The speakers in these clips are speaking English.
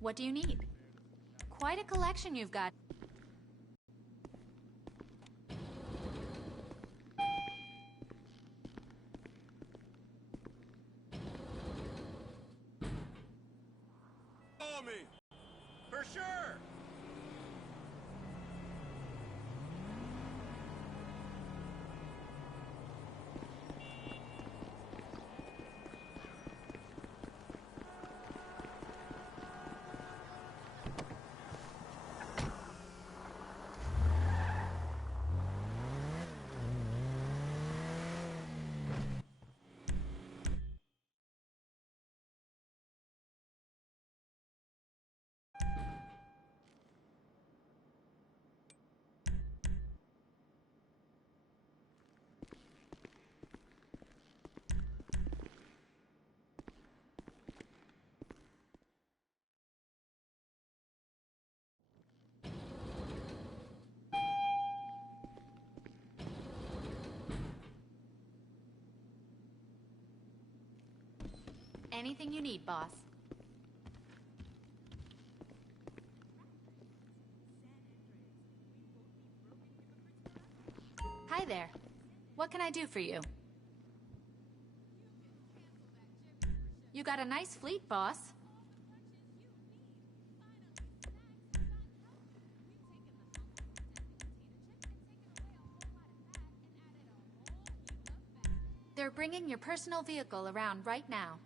What do you need? Quite a collection you've got. Follow me! For sure! Anything you need, boss. Hi there. What can I do for you? You got a nice fleet, boss. They're bringing your personal vehicle around right now.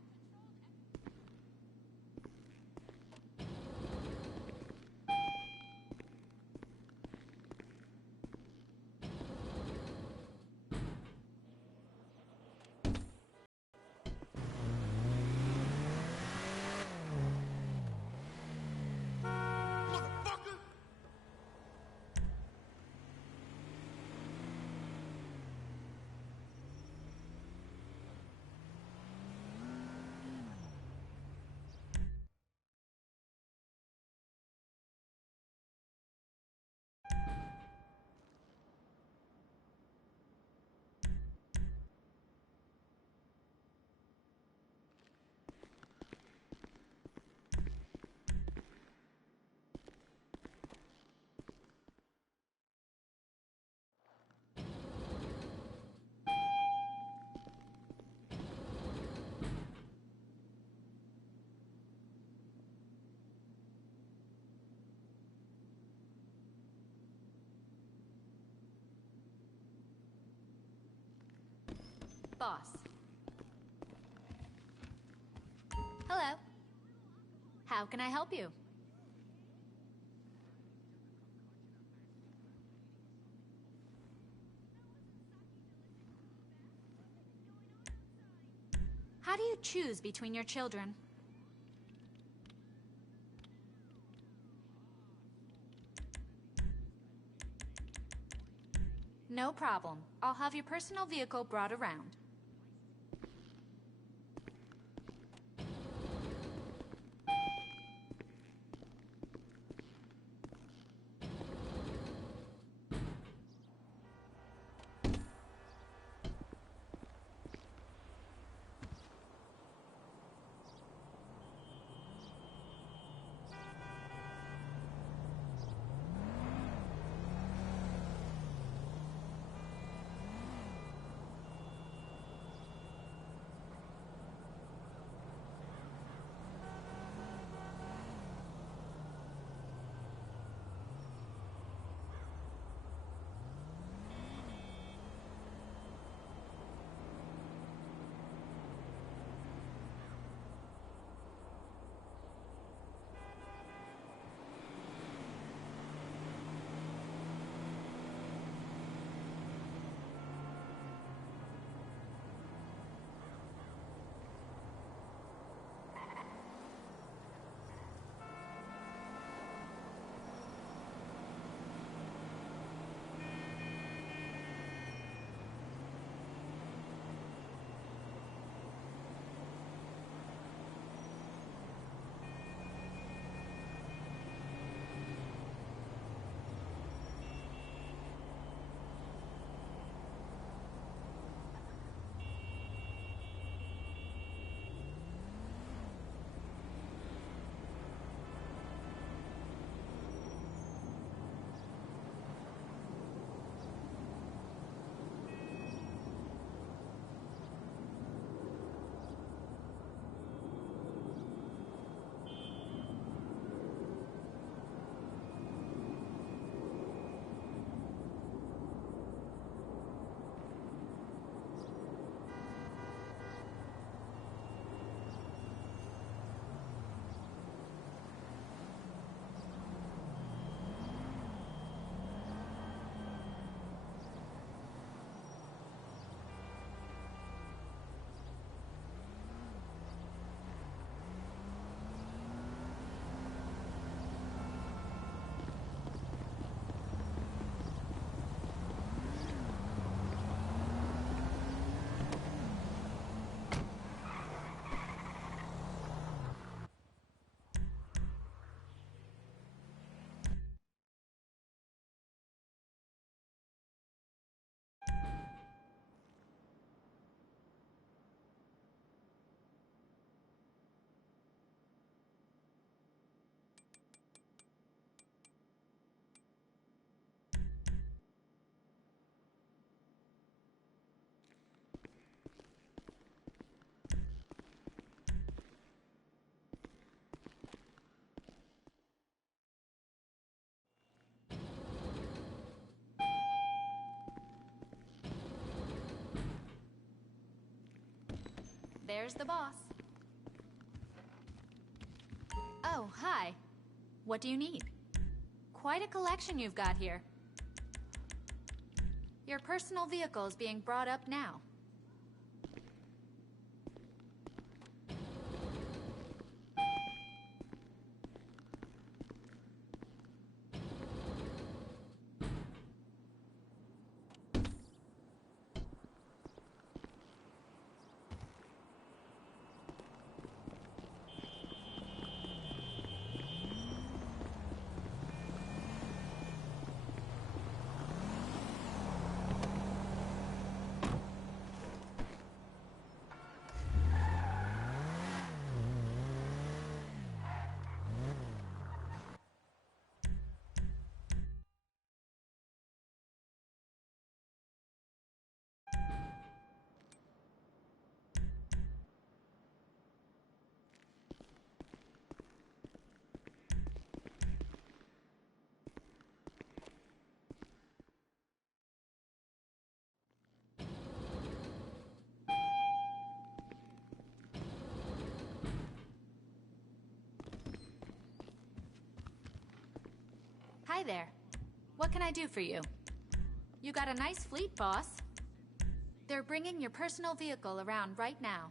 Motherfucker! Boss. Hello. How can I help you? How do you choose between your children? No problem. I'll have your personal vehicle brought around. There's the boss. Oh, hi. What do you need? Quite a collection you've got here. Your personal vehicle is being brought up now. Hi there. What can I do for you? You got a nice fleet, boss. They're bringing your personal vehicle around right now.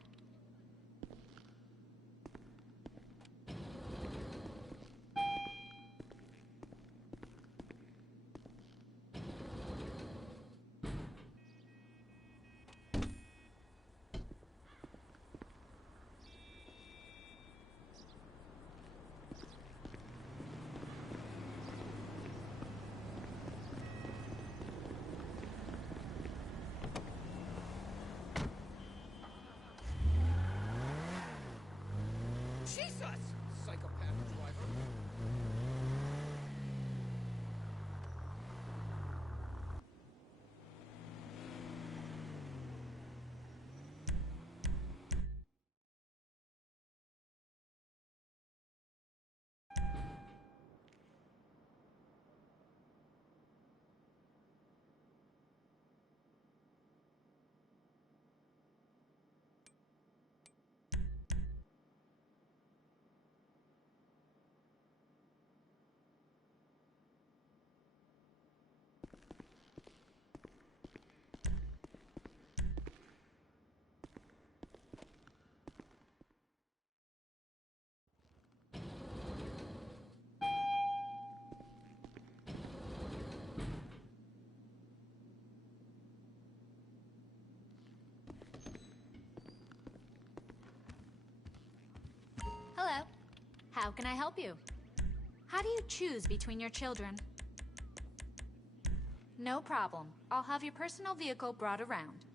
Jesus! Psychopath driver. Hello. How can I help you? How do you choose between your children? No problem. I'll have your personal vehicle brought around.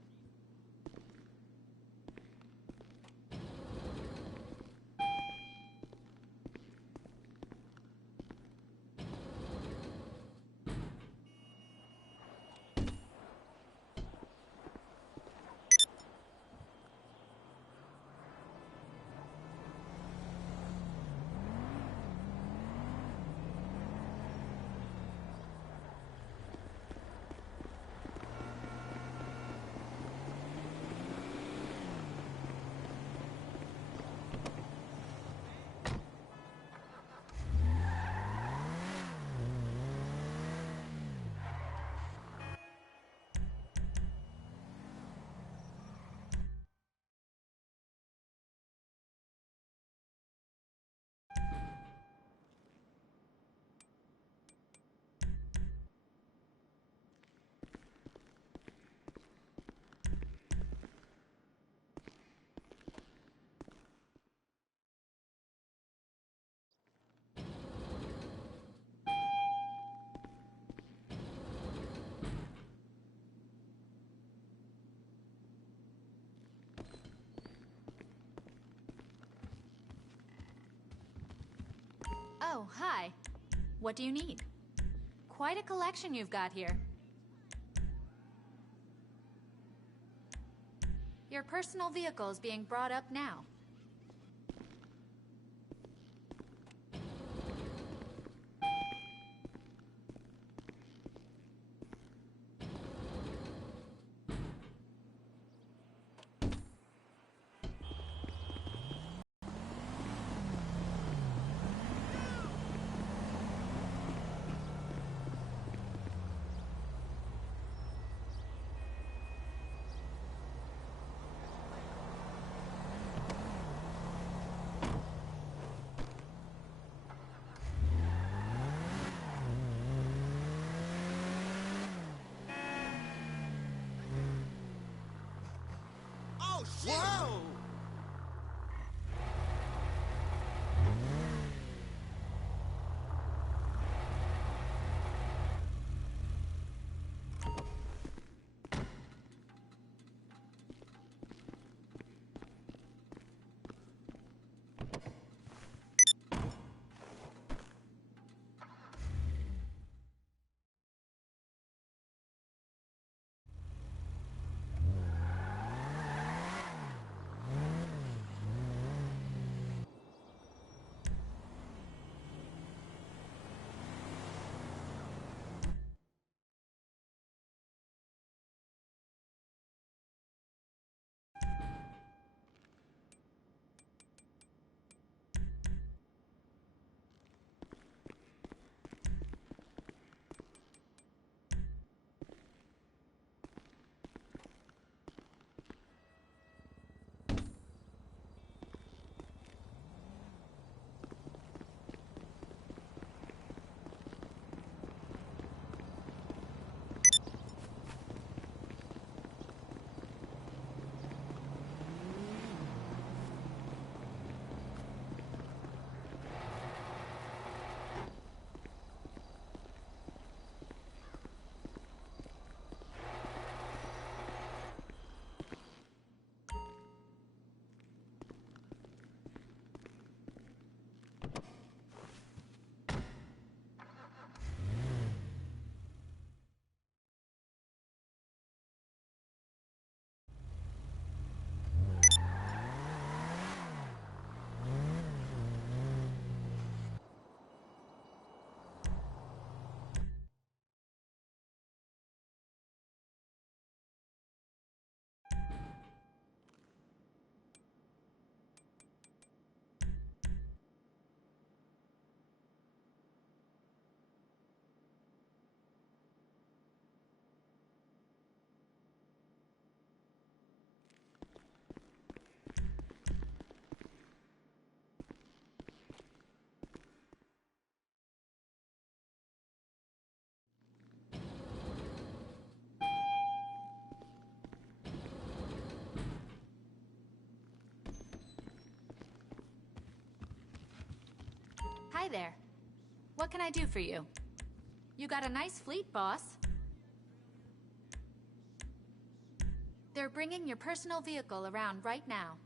Oh, hi. What do you need? Quite a collection you've got here. Your personal vehicle is being brought up now. Hi there. What can I do for you? You got a nice fleet, boss. They're bringing your personal vehicle around right now.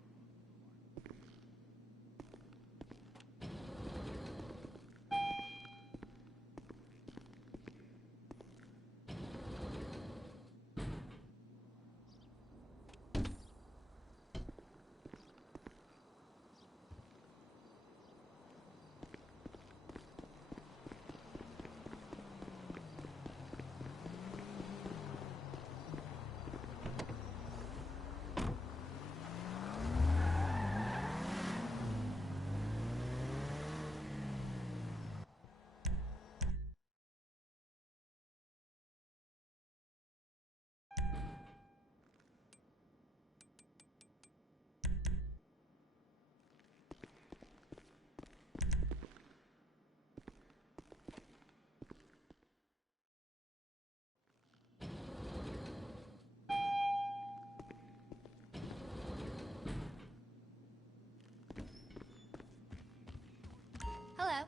Hello.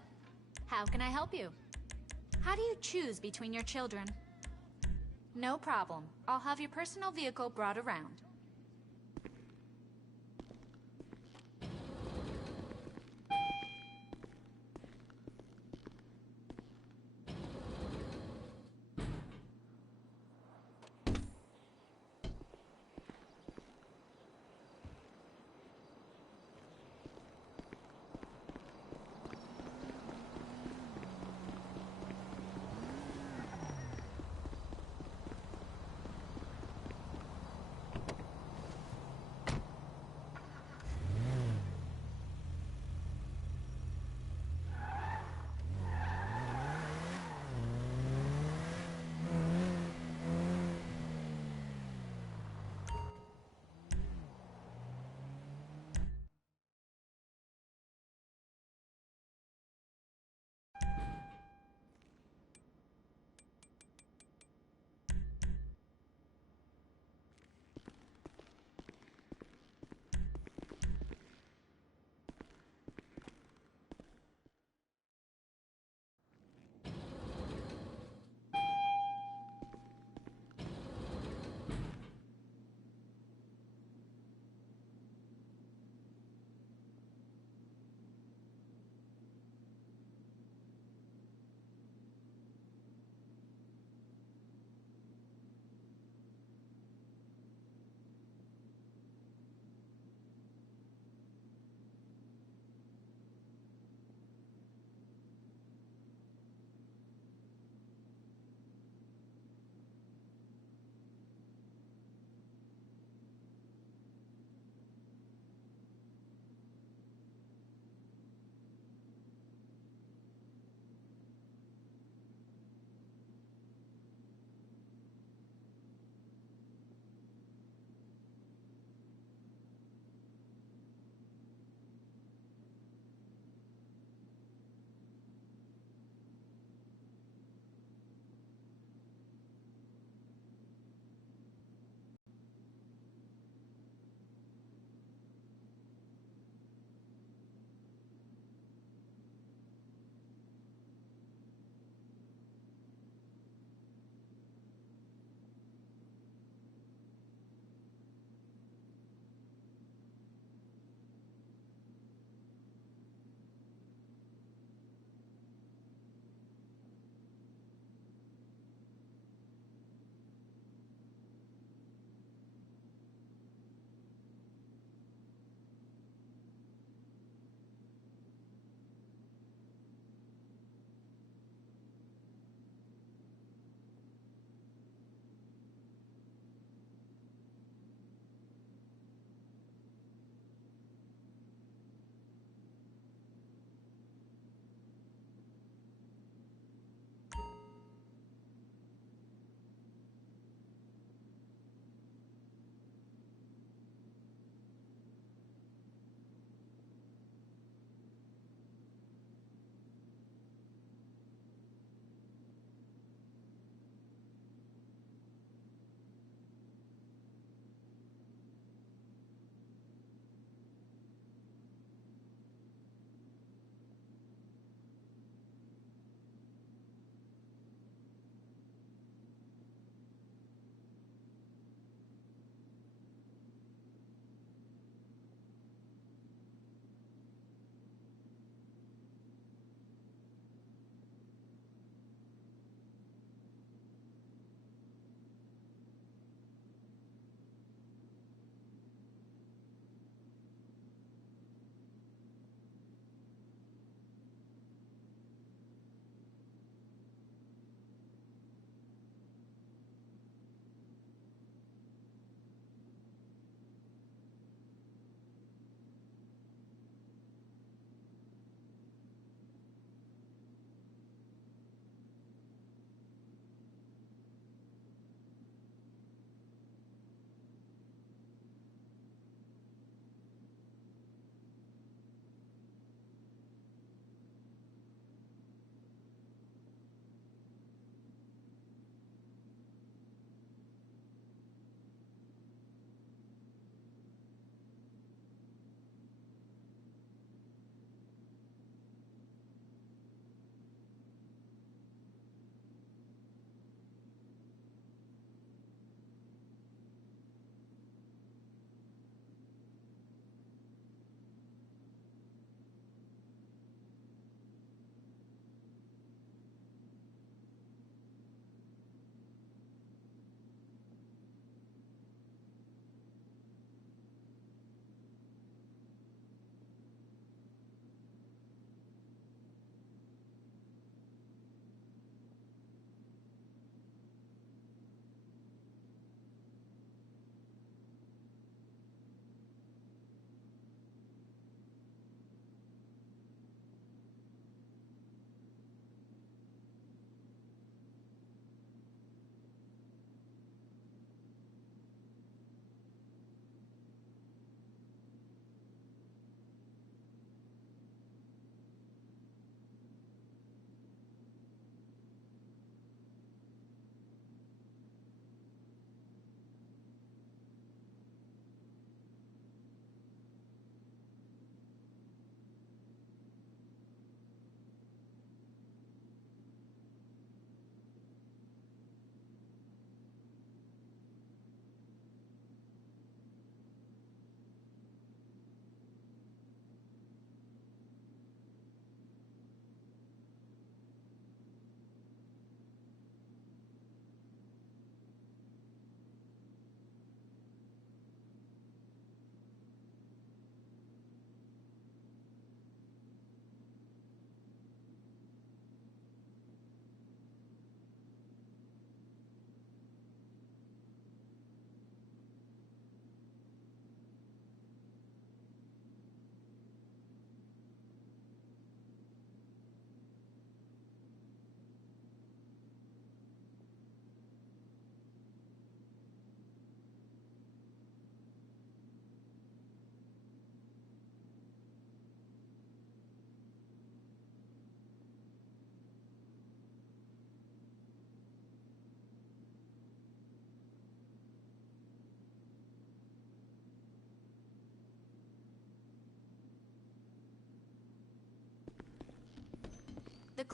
How can I help you? How do you choose between your children? No problem. I'll have your personal vehicle brought around.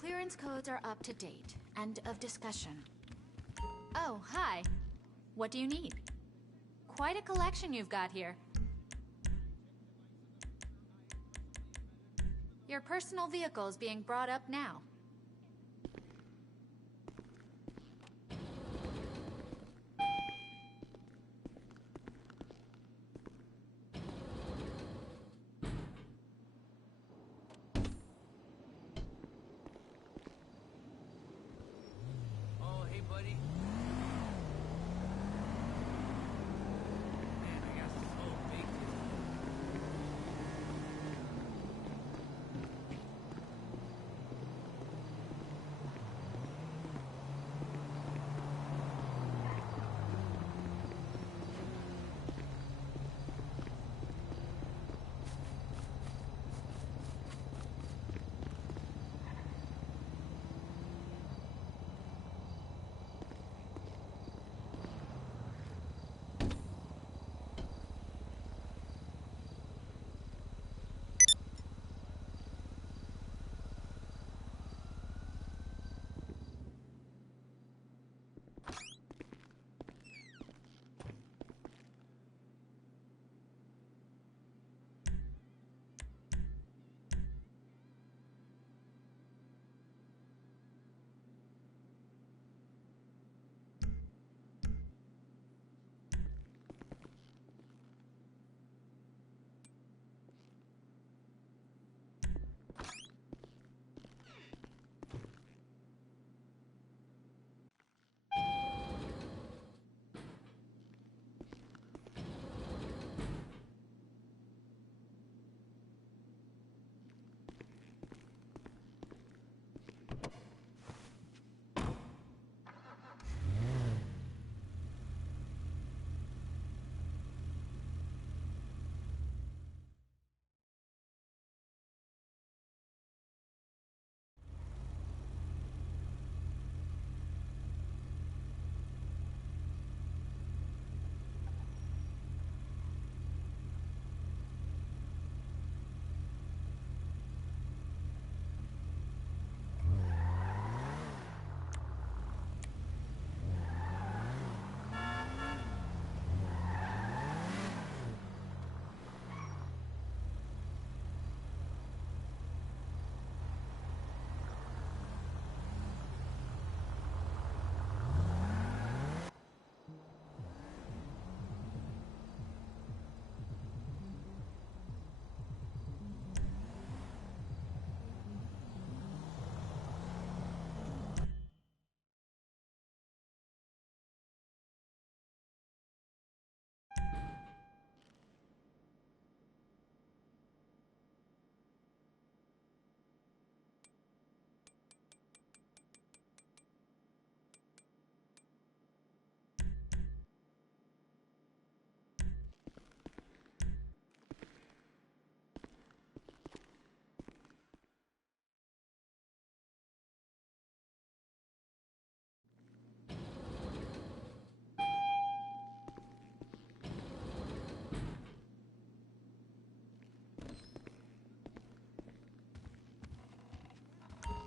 clearance codes are up to date. End of discussion. Oh, hi. What do you need? Quite a collection you've got here. Your personal vehicle is being brought up now. Oh, hey, buddy. Man, I got so big.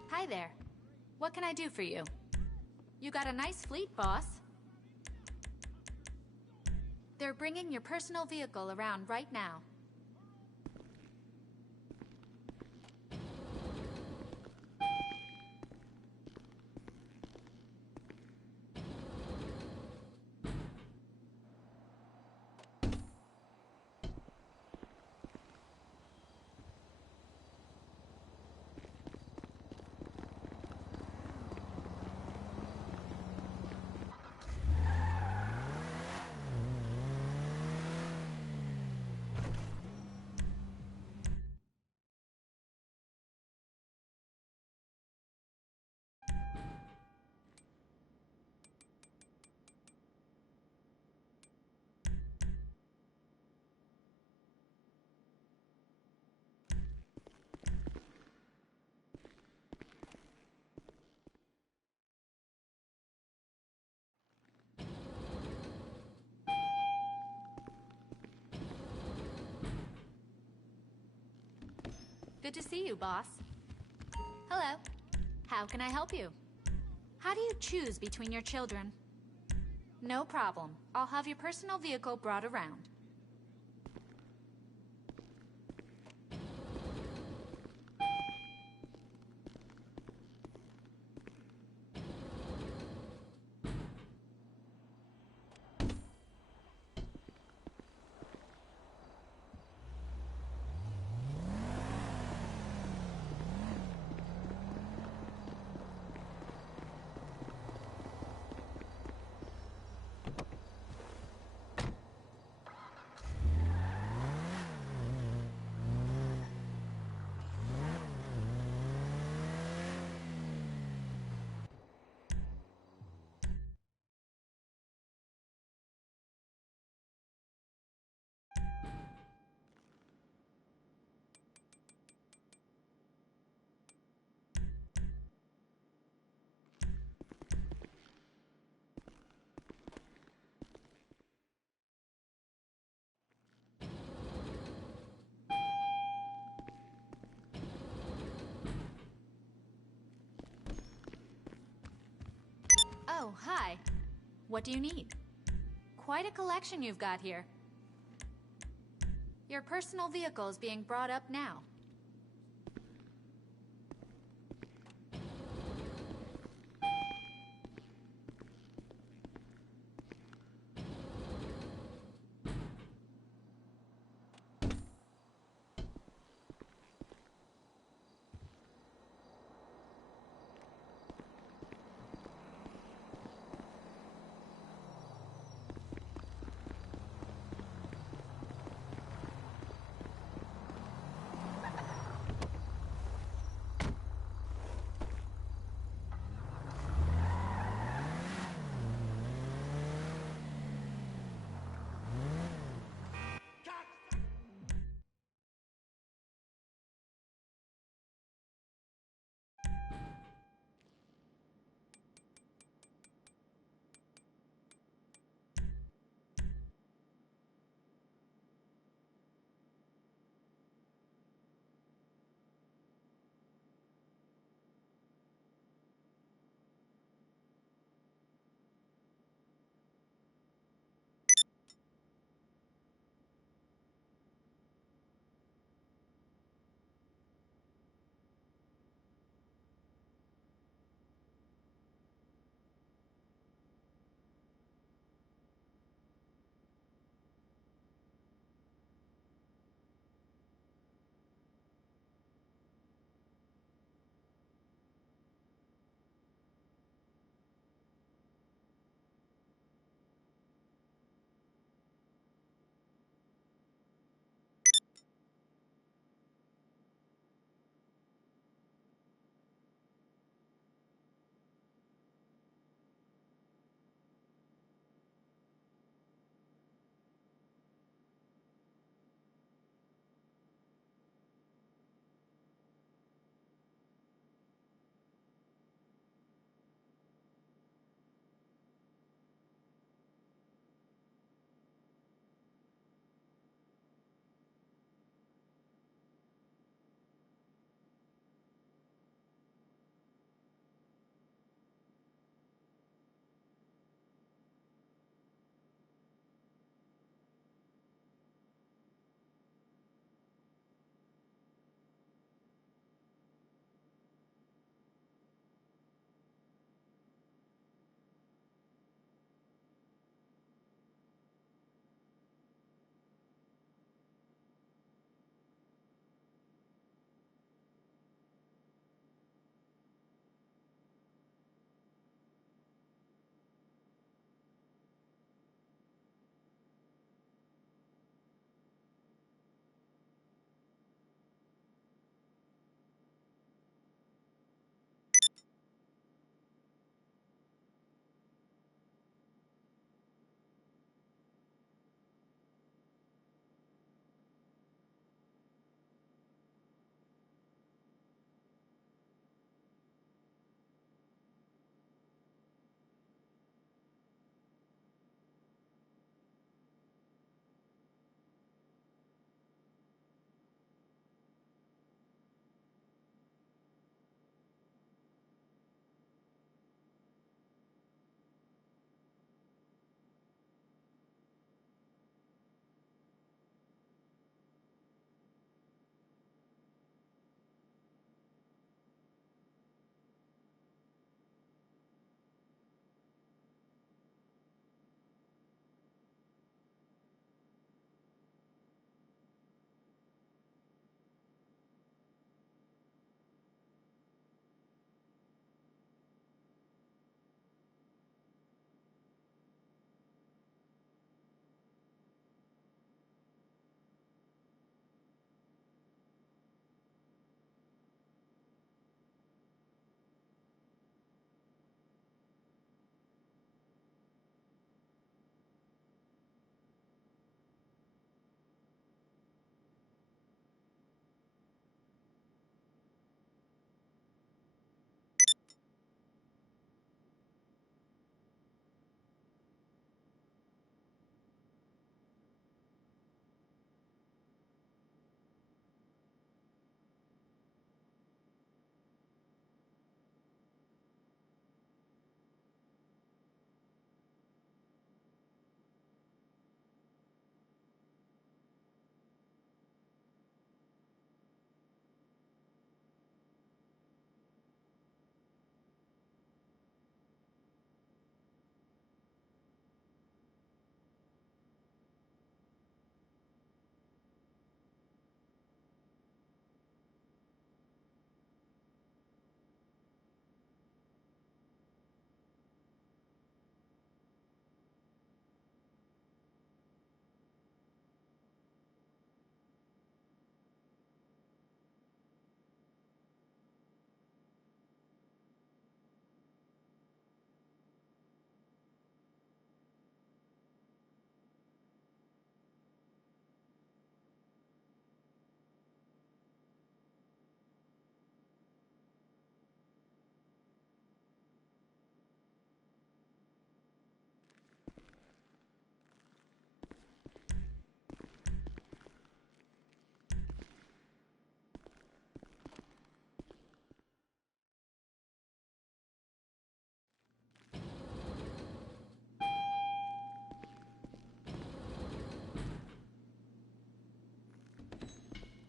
Hi there. What can I do for you? You got a nice fleet, boss. They're bringing your personal vehicle around right now. Good to see you, boss. Hello. How can I help you? How do you choose between your children? No problem. I'll have your personal vehicle brought around. Oh, hi. What do you need? Quite a collection you've got here. Your personal vehicle is being brought up now.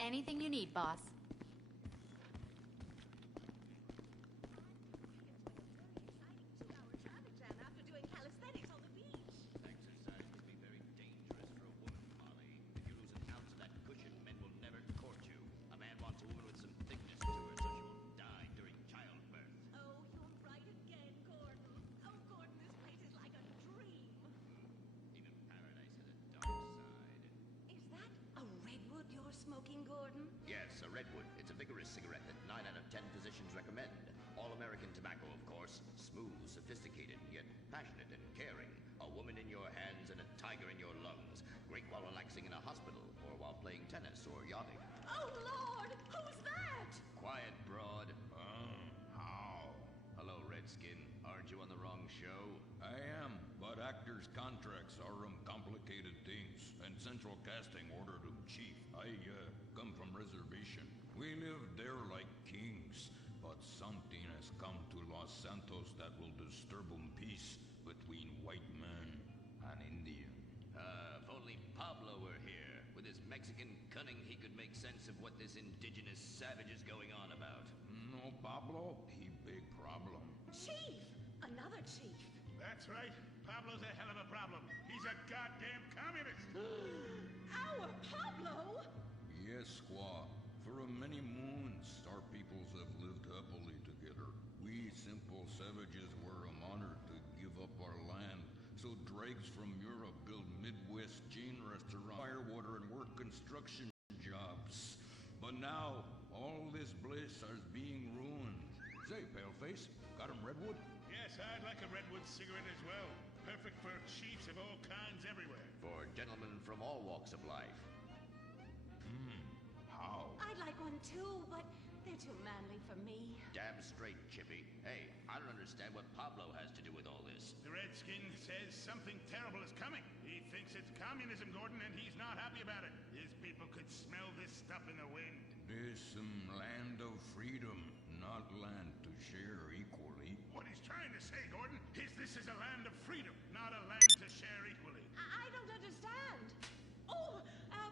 Anything you need, boss. Exercise can be very dangerous for a woman, Molly. If you lose an ounce of that cushion, men will never court you. A man wants a woman with some thickness to her so she won't die during childbirth. Oh, you're right again, Gordon. Oh, Gordon, this place is like a dream. Even paradise has a dark side. Is that a redwood you're smoking, Gordon? Yes, a redwood. It's a vigorous cigarette that 9 out of 10 physicians recommend. All-American tobacco, of course. Smooth, sophisticated, yet passionate and caring. A woman in your hands and a tiger in your lungs. Great while relaxing in a hospital, or while playing tennis or yachting. Oh, Lord! Who's that? Quiet, broad. How? Hello, Redskin. Aren't you on the wrong show? I am, but actors' contracts are complicated things, and Central Casting ordered 'em chief. I come from reservation. We live there like kings, but something has come to Los Santos that will disturb peace between white man and Indian. If only Pablo were here. With his Mexican cunning, he could make sense of what this indigenous savage is going on about. No, Pablo, he big problem. Chief! Another chief. That's right. Pablo's a hell of a problem. He's a goddamn communist. Our Pablo! Yes, squaw. For a many moons, our peoples have lived happily together. We simple savages were honored to give up our land, so dregs from Europe build Midwest chain restaurant, firewater, and work construction jobs. But now, all this bliss is being ruined. Say, Paleface, got 'em redwood? Yes, I'd like a redwood cigarette as well. Perfect for chiefs of all kinds everywhere. For gentlemen from all walks of life. How? I'd like one too, but they're too manly for me. Damn straight, Chippy. Hey, I don't understand what Pablo has to do with all this. The Redskin says something terrible is coming. He thinks it's communism, Gordon, and he's not happy about it. His people could smell this stuff in the wind. This land of freedom, not land to share equally. What he's trying to say, Gordon, is this is a land of freedom, not a land to share equally. I don't understand. Oh,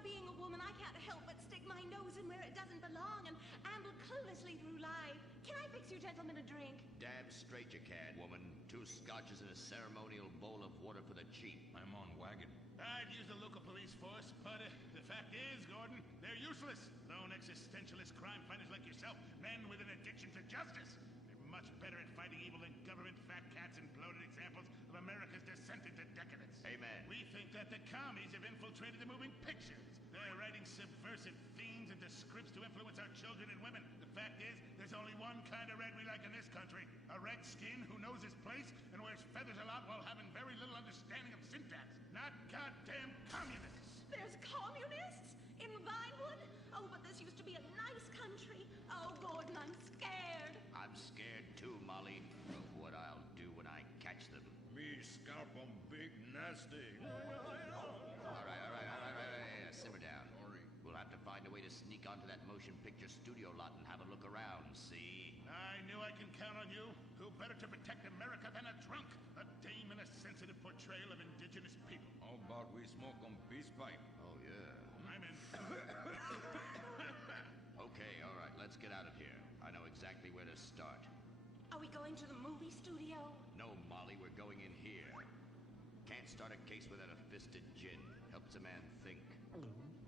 being a woman, I can't help but stick my nose in where it doesn't belong and amble cluelessly through life. Can I fix your gentleman a drink? Damn straight you can, woman. 2 scotches and a ceremonial bowl of water for the chief. I'm on wagon. I'd use the local police force, but the fact is, Gordon, they're useless. Lone existentialist crime fighters like yourself, men with an addiction to justice. They're much better at fighting evil than government fat cats and bloated examples of America's descent into decadence. Amen. We think that the commies have infiltrated the moving pictures. They're writing subversive fiends into scripts to influence our children and women. The fact is, there's only one kind of red we like in this country. A redskin who knows his place and wears feathers a lot while having very little understanding of syntax. Not goddamn communists. There's communists? In Vinewood? Oh, but this used to be a nice country. Oh, Gordon, I'm scared. I'm scared too, Molly, of what I'll do when I catch them. Me scalp 'em big nasty. All right. Simmer down. We'll have to find a way to sneak onto that motion picture studio lot and have a look around, see? I knew I can count on you. Who better to protect America than a drunk? A dame in a sensitive portrayal of indigenous people. How about we smoke 'em peace pipe? Oh, yeah. I'm in. Okay, all right, let's get out of here. I know exactly where to start. Are we going to the movie studio? No, Molly, we're going in here. Can't start a case without a fisted gin. Helps a man think.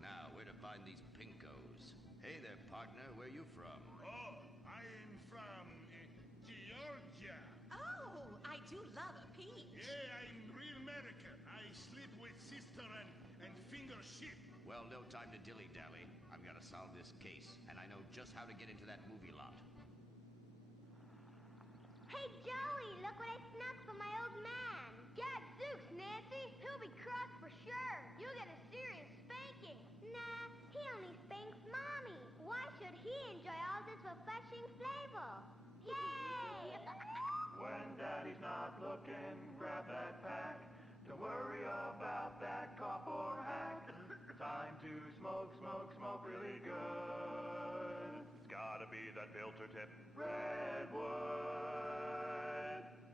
Now, where to find these pinkos? Hey there, partner, where you from? Oh, I'm from Georgia. Oh, I do love a peach. Yeah, I'm real American. I sleep with sister and finger shit. Well, no time to dilly-dally. I've got to solve this case, and I know just how to get into that movie lot. Hey, Joey, look what I snuck from my old man. Gadzooks, Nancy. He'll be cross for sure. You'll get a serious spanking. Nah, he only spanks Mommy. Why should he enjoy all this refreshing flavor? Yay! When Daddy's not looking, grab that pack. Don't worry about that cough or hack. Time to smoke, smoke, smoke really good. It's gotta be that filter tip. Redwood.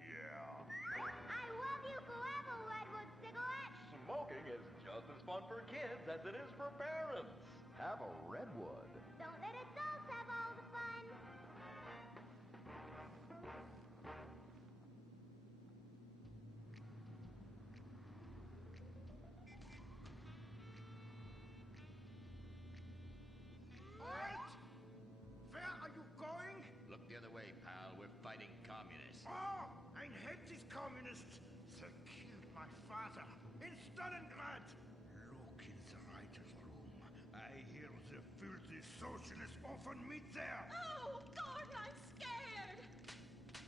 Yeah. I love you forever, Redwood Cigarette. Smoking is just as fun for kids as it is for parents. have a redwood. Don't let adults have all the fun. What? Where are you going? Look the other way, pal. We're fighting communists. Oh, I hate these communists. They killed my father in Stalingrad. Look in the writer's room. I hear the filthy socialists often meet there. Oh, Gordon, I'm scared.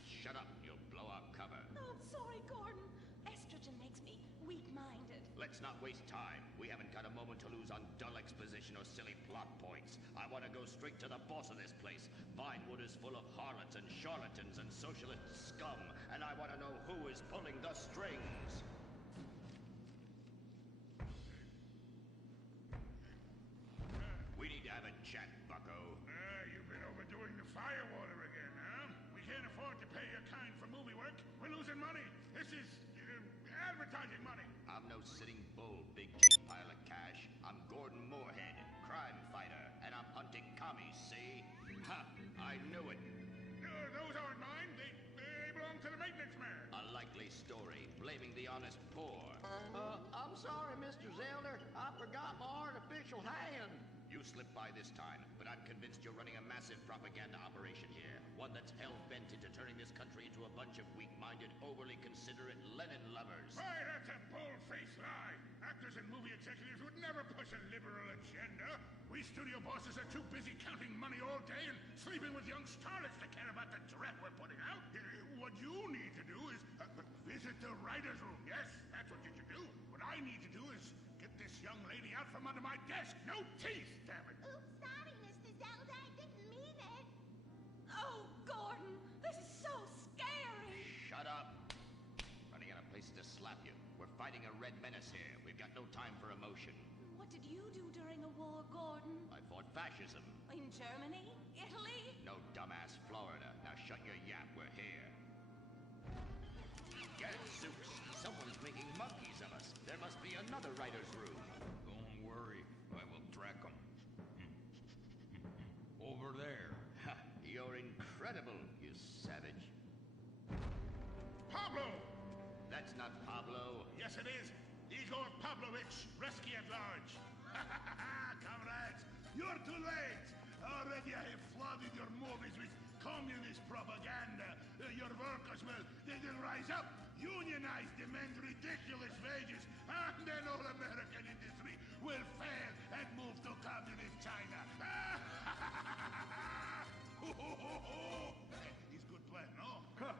Shut up. You'll blow our cover. Oh, I'm sorry, Gordon. Estrogen makes me weak-minded. Let's not waste time. We haven't got a moment to lose on dull exposition or silly plot points. I want to go straight to the boss of this place. Vinewood is full of harlots and charlatans and socialist scum, and I want to know who is pulling the strings. We need to have a chat, bucko. You've been overdoing the firewater again, huh? We can't afford to pay your kind for movie work. We're losing money. This is advertising money. I'm no sitting bull, big cheap pile of cash. I'm Gordon Moorhead, crime fighter, and I'm hunting commies, see? Ha! I knew it. Those aren't mine. They belong to the maintenance man. A likely story, blaming the honest poor. I'm sorry, Mr. Zelda. I forgot my artificial hand. You slipped by this time, but I'm convinced you're running a massive propaganda operation here. One that's hell-bent into turning this country into a bunch of weak-minded, overly considerate Lenin lovers. Why, that's a bull-faced lie. Actors and movie executives would never push a liberal agenda. We studio bosses are too busy counting money all day and sleeping with young starlets to care about the dreck we're putting out. What you need to do is visit the writer's room. Yes, that's what you should do. What I need to do is get this young lady out from under my desk. No teeth, damn it. Oops, sorry, Mr. Zelda. I didn't mean it. Oh, Gordon, this is so scary. Shut up. Running out of places to slap you. We're fighting a red menace here. We've got no time for emotion. What did you do during a war, Gordon? I fought fascism. In Germany? Italy? No dumbass Florida. Now shut your yap. We're here. Gadzooks! Someone's making monkeys of us. There must be another writer's room. Don't worry, I will track them. Over there. Ha! You're incredible, you savage. Pablo! That's not Pablo. Yes, it is. Igor Pavlovich, rescue at large. Comrades, you're too late. Already I have flooded your movies with communist propaganda. Your workers they'll rise up, unionize, demand ridiculous wages, and then all American industry will fail and move to communist China. It's good plan, no? Oh,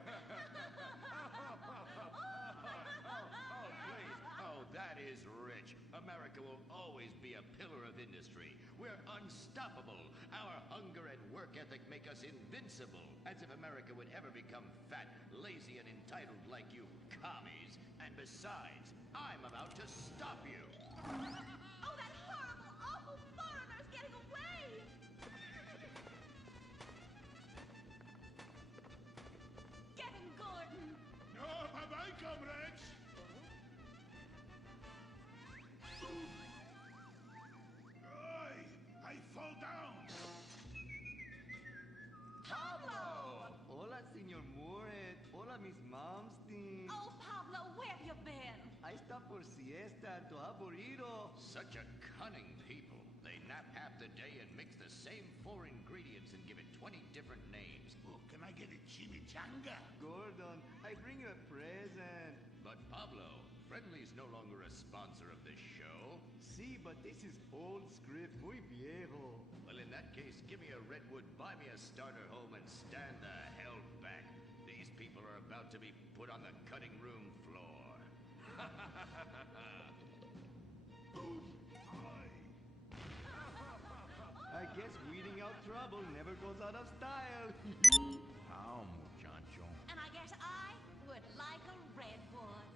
please. Oh, that is rich. America will always be a pillar of industry. We're unstoppable. Our hunger and work ethic make us invincible. As if America would ever become fat, lazy, and entitled like you commies. And besides, I'm about to stop you. Oh, that horrible, awful foreigner's getting away! Get him, Gordon! No, bye-bye, comrades. I fall down. Pablo! Hola, Señor Moorhead. Hola, Miss Momstein. Oh, Pablo, where have you been? Ahí está por siesta, tu aburrido. Such a cunning people. They nap half the day and mix the same 4 ingredients and give it 20 different names. Oh, can I get a chimichanga? Gordon, I bring you a present. But Pablo, Friendly's no longer a sponsor of this show. Sí, but this is old script, muy viejo. Well, in that case, give me a redwood, buy me a starter home, and stand the hell back. These people are about to be put on the cutting room floor. I guess weeding out trouble never goes out of style. How, muchacho? And I guess I would like a redwood.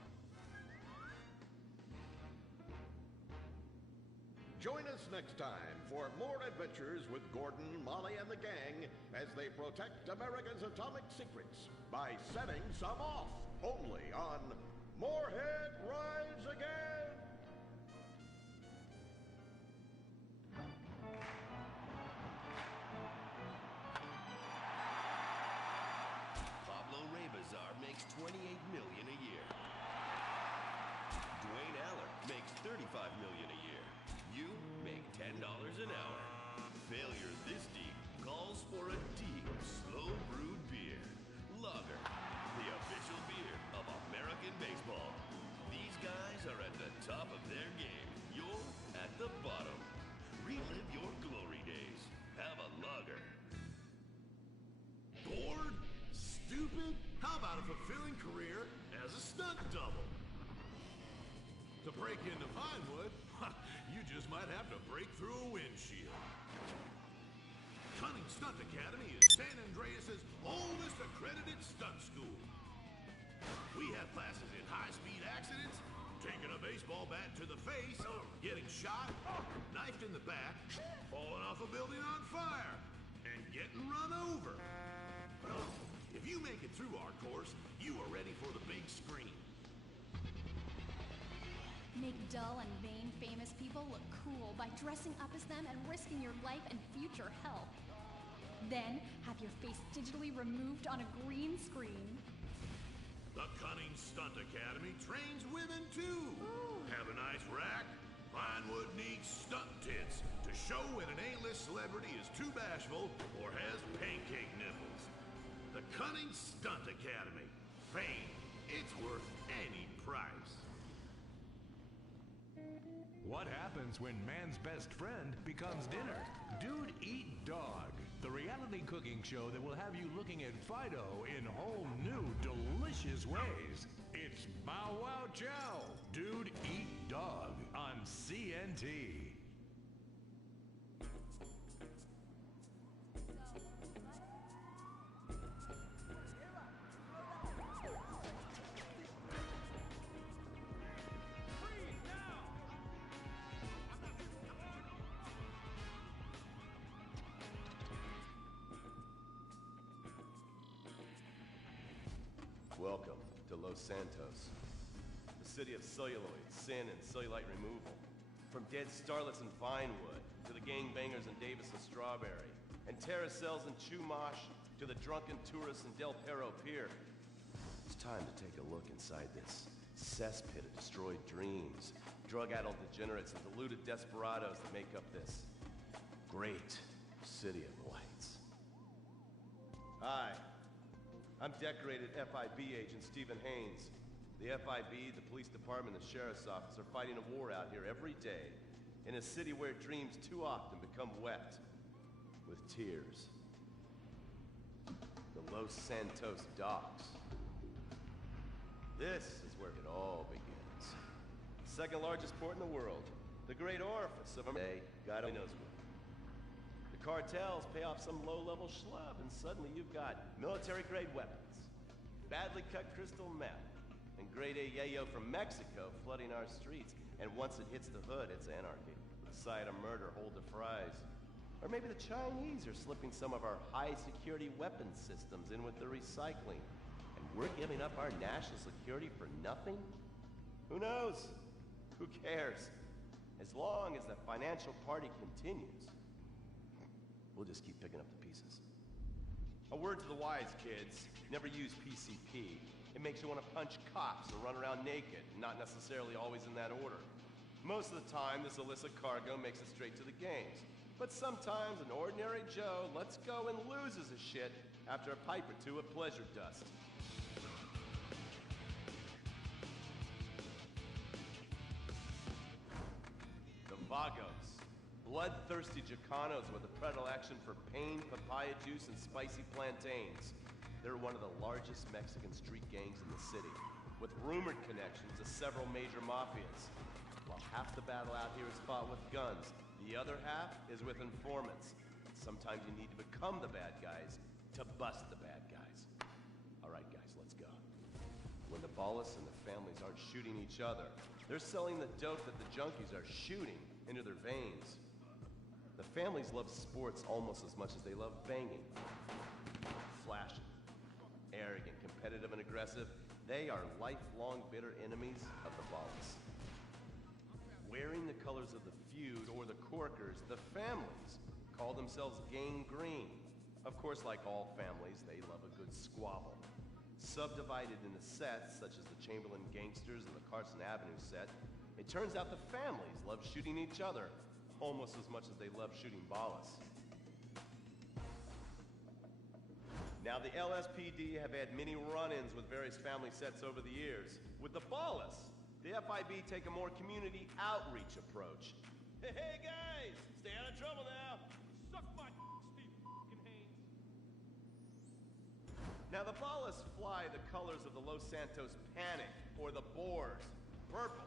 Join us next time for more adventures with Gordon, Molly, and the gang as they protect America's atomic secrets by setting some off. Only on Moorhead Rise Again! star makes $28 million a year. Dwayne Aller makes $35 million a year. You make $10 an hour. Failure this deep calls for a deep, slow-brewed beer. Lager, the official beer of American baseball. These guys are at the top of their game. You're at the bottom. Relive your glory days. Have a lager. Bored? Stupid? How about a fulfilling career as a stunt double? To break into Vinewood, you just might have to break through a windshield. Cunning Stunt Academy is San Andreas' oldest accredited stunt school. We have classes in high-speed accidents, taking a baseball bat to the face, getting shot, knifed in the back, falling off a building on fire, and getting run over. If you make it through our course, you are ready for the big screen. Make dull and vain famous people look cool by dressing up as them and risking your life and future health. Then, have your face digitally removed on a green screen. The Cunning Stunt Academy trains women too. Ooh. Have a nice rack? Vinewood needs stunt tits to show when an A-list celebrity is too bashful or has pancake nipples. The Cunning Stunt Academy. Fame. It's worth any price. What happens when man's best friend becomes dinner? Dude Eat Dog, the reality cooking show that will have you looking at Fido in whole new, delicious ways. It's Bow Wow Chow, Dude Eat Dog on CNT. Welcome to Los Santos, the city of celluloid, sin, and cellulite removal. From dead starlets in Vinewood, to the gangbangers in Davis and Strawberry, and terracels in Chumash, to the drunken tourists in Del Perro Pier. It's time to take a look inside this cesspit of destroyed dreams, drug-addled degenerates, and deluded desperados that make up this great city of lights. Hi. I'm decorated FIB agent Stephen Haynes. The FIB, the police department, and the sheriff's office are fighting a war out here every day in a city where dreams too often become wet with tears. The Los Santos docks. This is where it all begins. Second largest port in the world. The great orifice of America. God only knows what. The cartels pay off some low-level schlub, and suddenly you've got military-grade weapons, badly cut crystal meth, and grade A yayo from Mexico flooding our streets. And once it hits the hood, it's anarchy. The side of murder, hold the fries. Or maybe the Chinese are slipping some of our high-security weapons systems in with the recycling, and we're giving up our national security for nothing? Who knows? Who cares? As long as the financial party continues, we'll just keep picking up the pieces. A word to the wise, kids. Never use PCP. It makes you want to punch cops or run around naked, not necessarily always in that order. Most of the time, this illicit cargo makes it straight to the games. But sometimes an ordinary Joe lets go and loses his shit after a pipe or two of pleasure dust. The Vagos. Bloodthirsty Chicanos with a predilection for pain, papaya juice, and spicy plantains. They're one of the largest Mexican street gangs in the city, with rumored connections to several major mafias. While half the battle out here is fought with guns, the other half is with informants. Sometimes you need to become the bad guys to bust the bad guys. All right, guys, let's go. When the Ballas and the families aren't shooting each other, they're selling the dope that the junkies are shooting into their veins. The families love sports almost as much as they love banging. Flashy, arrogant, competitive, and aggressive, they are lifelong bitter enemies of the Ballas. Wearing the colors of the feud or the Corkers, the families call themselves Gang Green. Of course, like all families, they love a good squabble. Subdivided into sets, such as the Chamberlain Gangsters and the Carson Avenue set, it turns out the families love shooting each other almost as much as they love shooting Ballas. Now, the LSPD have had many run-ins with various family sets over the years. With the Ballas, the FIB take a more community outreach approach. Hey guys, stay out of trouble now. Suck my Steve fucking Haynes. Now, the Ballas fly the colors of the Los Santos Panic, or the Boers, purple,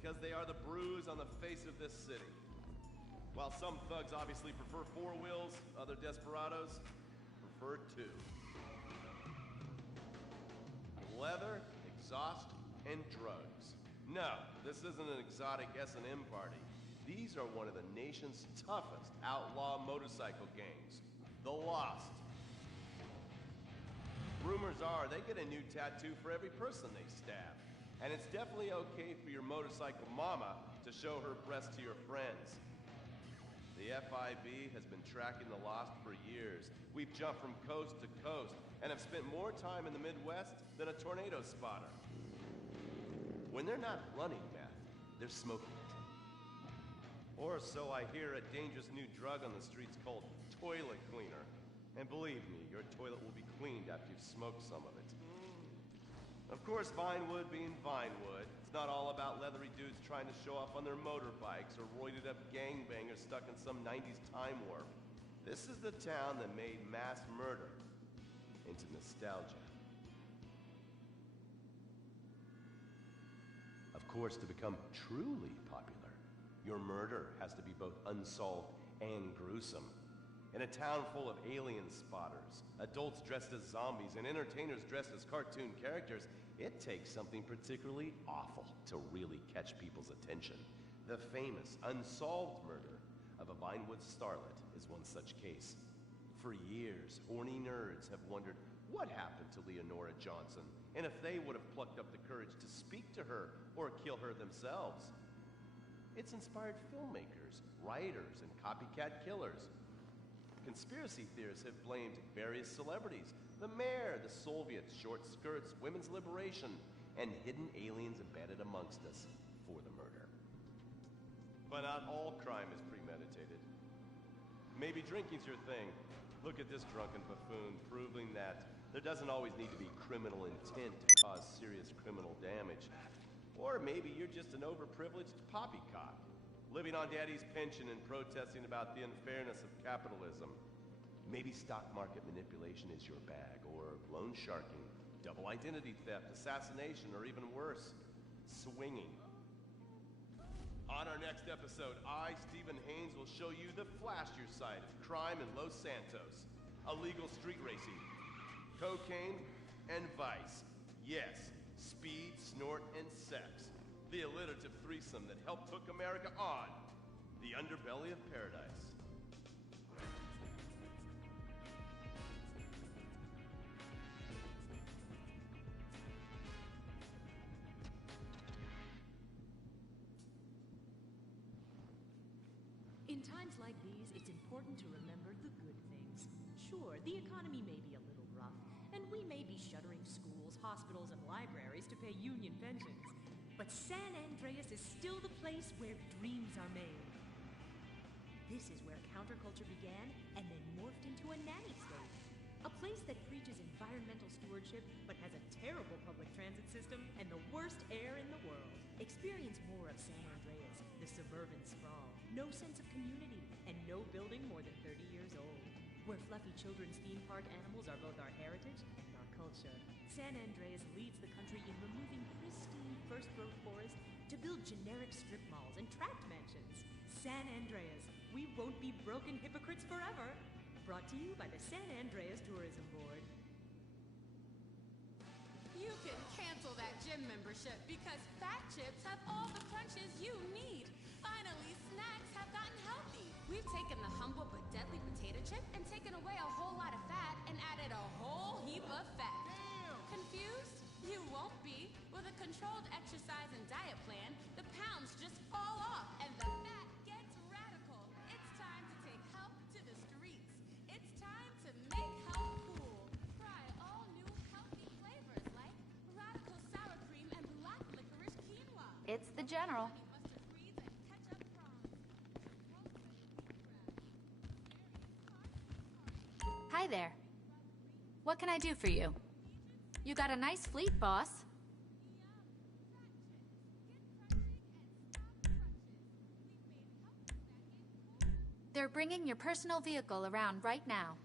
because they are the bruise on the face of this city. While some thugs obviously prefer four wheels, other desperados prefer two. Leather, exhaust, and drugs. No, this isn't an exotic S&M party. These are one of the nation's toughest outlaw motorcycle gangs, the Lost. Rumors are they get a new tattoo for every person they stab. And it's definitely okay for your motorcycle mama to show her breasts to your friends. The FIB has been tracking the Lost for years. We've jumped from coast to coast and have spent more time in the Midwest than a tornado spotter. When they're not running meth, they're smoking it. Or so I hear, a dangerous new drug on the streets called toilet cleaner. And believe me, your toilet will be cleaned after you've smoked some of it. Of course, Vinewood being Vinewood, it's not all about leathery dudes trying to show off on their motorbikes or roided up gangbangers stuck in some 90s time warp. This is the town that made mass murder into nostalgia. Of course, to become truly popular, your murder has to be both unsolved and gruesome. In a town full of alien spotters, adults dressed as zombies, and entertainers dressed as cartoon characters, it takes something particularly awful to really catch people's attention. The famous unsolved murder of a Vinewood starlet is one such case. For years, horny nerds have wondered what happened to Leonora Johnson, and if they would have plucked up the courage to speak to her or kill her themselves. It's inspired filmmakers, writers, and copycat killers. Conspiracy theorists have blamed various celebrities, the mayor, the Soviets, short skirts, women's liberation, and hidden aliens embedded amongst us for the murder. But not all crime is premeditated. Maybe drinking's your thing. Look at this drunken buffoon, proving that there doesn't always need to be criminal intent to cause serious criminal damage. Or maybe you're just an overprivileged poppycock, living on daddy's pension and protesting about the unfairness of capitalism. Maybe stock market manipulation is your bag, or loan sharking, double identity theft, assassination, or even worse, swinging. On our next episode, I, Stephen Haynes, will show you the flashier side of crime in Los Santos. Illegal street racing, cocaine, and vice. Yes, speed, snort, and sex. The alliterative threesome that helped hook America on the underbelly of paradise. In times like these, it's important to remember the good things. Sure, the economy may be a little rough, and we may be shuttering schools, hospitals, and libraries to pay union pensions. But San Andreas is still the place where dreams are made. This is where counterculture began and then morphed into a nanny state. A place that preaches environmental stewardship but has a terrible public transit system and the worst air in the world. Experience more of San Andreas, the suburban sprawl. No sense of community, and no building more than 30 years old. Where fluffy children's theme park animals are both our heritage and our culture. San Andreas leads the country in removing pristine first-growth forest to build generic strip malls and tract mansions. San Andreas, we won't be broken hypocrites forever. Brought to you by the San Andreas Tourism Board. You can cancel that gym membership because Fat Chips have all the crunches you need. Finally, snacks have gotten healthy. We've taken the humble but deadly potato chip and taken away a whole lot of fat and added a whole heap of fat. Damn. Confused? You won't be. With a controlled exercise and diet plan, the pounds just fall off and the fat gets radical. It's time to take health to the streets. It's time to make health cool. Try all new healthy It's the General. Hi there. What can I do for you? You got a nice fleet, boss. They're bringing your personal vehicle around right now.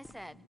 I said,